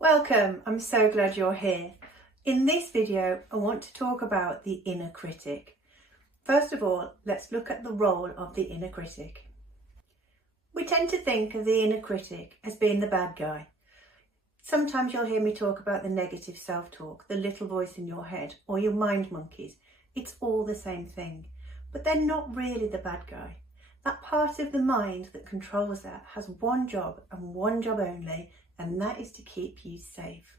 Welcome, I'm so glad you're here. In this video, I want to talk about the inner critic. First of all, let's look at the role of the inner critic. We tend to think of the inner critic as being the bad guy. Sometimes you'll hear me talk about the negative self-talk, the little voice in your head, or your mind monkeys. It's all the same thing, but they're not really the bad guy. That part of the mind that controls that has one job and one job only, and that is to keep you safe.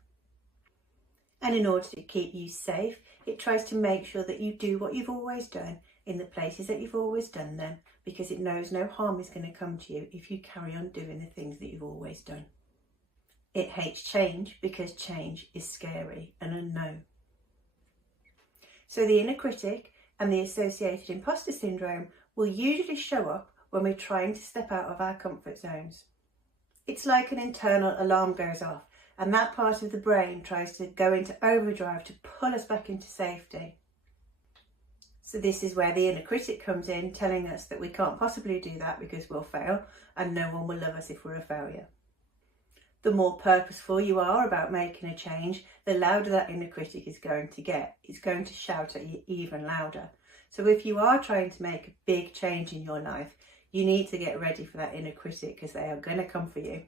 And in order to keep you safe, it tries to make sure that you do what you've always done in the places that you've always done them, because it knows no harm is going to come to you if you carry on doing the things that you've always done. It hates change because change is scary and unknown. So the inner critic and the associated imposter syndrome will usually show up when we're trying to step out of our comfort zones. It's like an internal alarm goes off and that part of the brain tries to go into overdrive to pull us back into safety. So this is where the inner critic comes in, telling us that we can't possibly do that because we'll fail and no one will love us if we're a failure. The more purposeful you are about making a change, the louder that inner critic is going to get. It's going to shout at you even louder. So if you are trying to make a big change in your life, you need to get ready for that inner critic because they are going to come for you.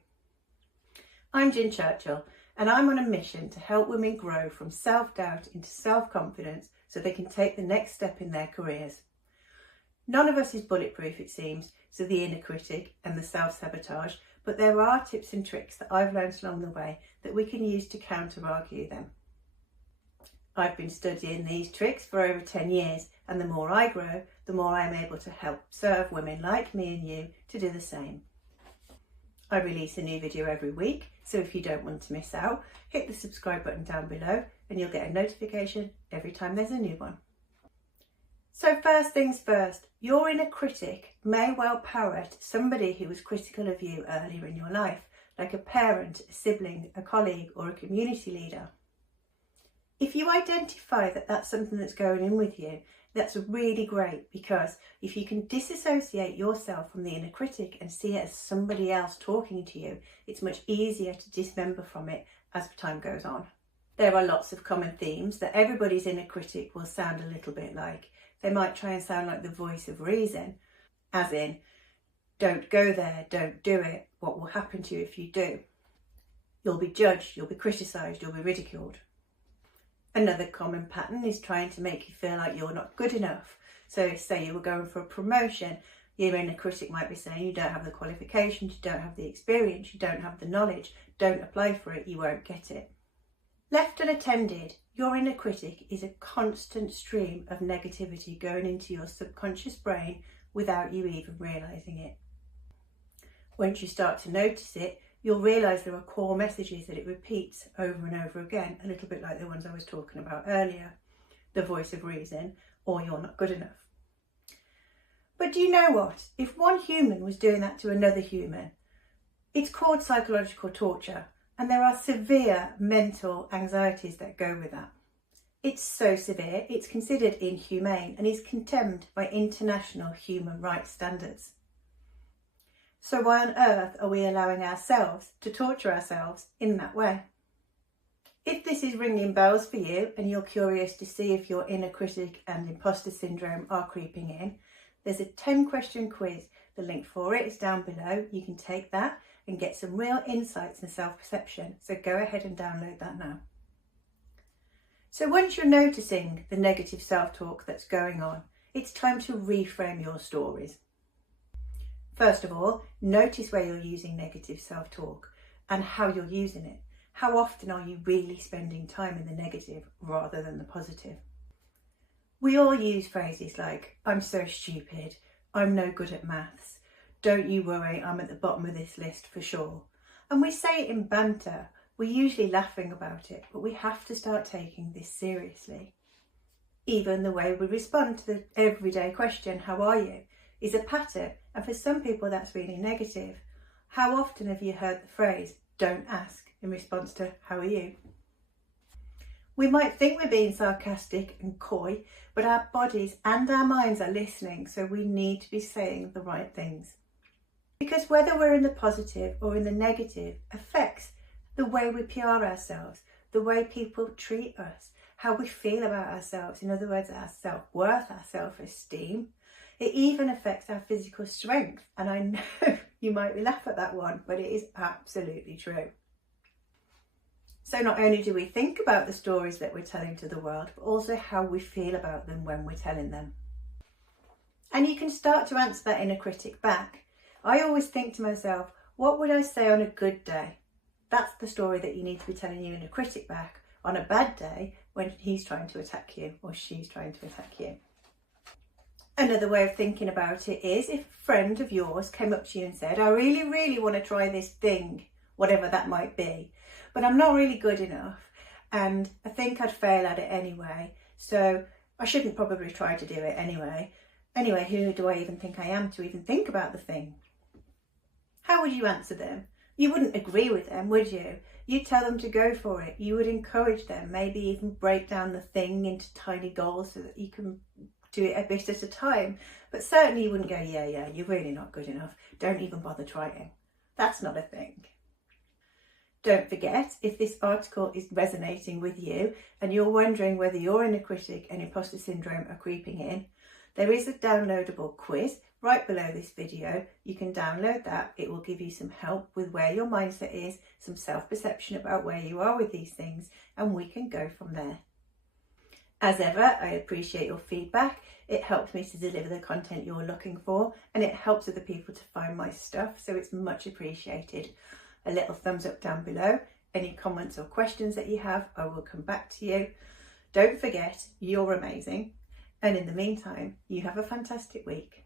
I'm Churchill and I'm on a mission to help women grow from self-doubt into self-confidence so they can take the next step in their careers. None of us is bulletproof, it seems, so the inner critic and the self-sabotage, but there are tips and tricks that I've learned along the way that we can use to counter-argue them. I've been studying these tricks for over 10 years, and the more I grow, the more I'm able to help serve women like me and you to do the same. I release a new video every week, so if you don't want to miss out, hit the subscribe button down below and you'll get a notification every time there's a new one. So first things first, your inner critic may well parrot somebody who was critical of you earlier in your life, like a parent, a sibling, a colleague or a community leader. If you identify that that's something that's going in with you, that's really great, because if you can disassociate yourself from the inner critic and see it as somebody else talking to you, it's much easier to dismember from it as time goes on. There are lots of common themes that everybody's inner critic will sound a little bit like. They might try and sound like the voice of reason, as in, don't go there, don't do it, what will happen to you if you do? You'll be judged, you'll be criticised, you'll be ridiculed. Another common pattern is trying to make you feel like you're not good enough. So say you were going for a promotion, your inner critic might be saying you don't have the qualifications, you don't have the experience, you don't have the knowledge, don't apply for it, you won't get it. Left unattended, your inner critic is a constant stream of negativity going into your subconscious brain without you even realising it. Once you start to notice it, you'll realise there are core messages that it repeats over and over again, a little bit like the ones I was talking about earlier. The voice of reason, or you're not good enough. But do you know what? If one human was doing that to another human, it's called psychological torture, and there are severe mental anxieties that go with that. It's so severe, it's considered inhumane and is condemned by international human rights standards. So why on earth are we allowing ourselves to torture ourselves in that way? If this is ringing bells for you and you're curious to see if your inner critic and imposter syndrome are creeping in, there's a 10-question quiz. The link for it is down below. You can take that and get some real insights and self-perception. So go ahead and download that now. So once you're noticing the negative self-talk that's going on, it's time to reframe your stories. First of all, notice where you're using negative self-talk and how you're using it. How often are you really spending time in the negative rather than the positive? We all use phrases like, I'm so stupid, I'm no good at maths, don't you worry, I'm at the bottom of this list for sure. And we say it in banter, we're usually laughing about it, but we have to start taking this seriously. Even the way we respond to the everyday question, how are you, is a pattern, and for some people that's really negative. How often have you heard the phrase, don't ask, in response to, how are you? We might think we're being sarcastic and coy, but our bodies and our minds are listening, so we need to be saying the right things. Because whether we're in the positive or in the negative affects the way we PR ourselves, the way people treat us, how we feel about ourselves, in other words, our self-worth, our self-esteem. It even affects our physical strength. And I know you might laugh at that one, but it is absolutely true. So not only do we think about the stories that we're telling to the world, but also how we feel about them when we're telling them. And you can start to answer that inner critic back. I always think to myself, what would I say on a good day? That's the story that you need to be telling your inner critic back on a bad day when he's trying to attack you or she's trying to attack you. Another way of thinking about it is if a friend of yours came up to you and said, I really, really want to try this thing, whatever that might be, but I'm not really good enough and I think I'd fail at it anyway, so I shouldn't probably try to do it anyway. Anyway, who do I even think I am to even think about the thing? How would you answer them? You wouldn't agree with them, would you? You'd tell them to go for it. You would encourage them, maybe even break down the thing into tiny goals so that you can do it a bit at a time. But certainly you wouldn't go, yeah, you're really not good enough. Don't even bother trying. That's not a thing. Don't forget, if this article is resonating with you and you're wondering whether your inner critic and imposter syndrome are creeping in, there is a downloadable quiz right below this video. You can download that. It will give you some help with where your mindset is, some self-perception about where you are with these things, and we can go from there. As ever, I appreciate your feedback. It helps me to deliver the content you're looking for, and it helps other people to find my stuff, so it's much appreciated. A little thumbs up down below. Any comments or questions that you have, I will come back to you. Don't forget, you're amazing. And in the meantime, you have a fantastic week.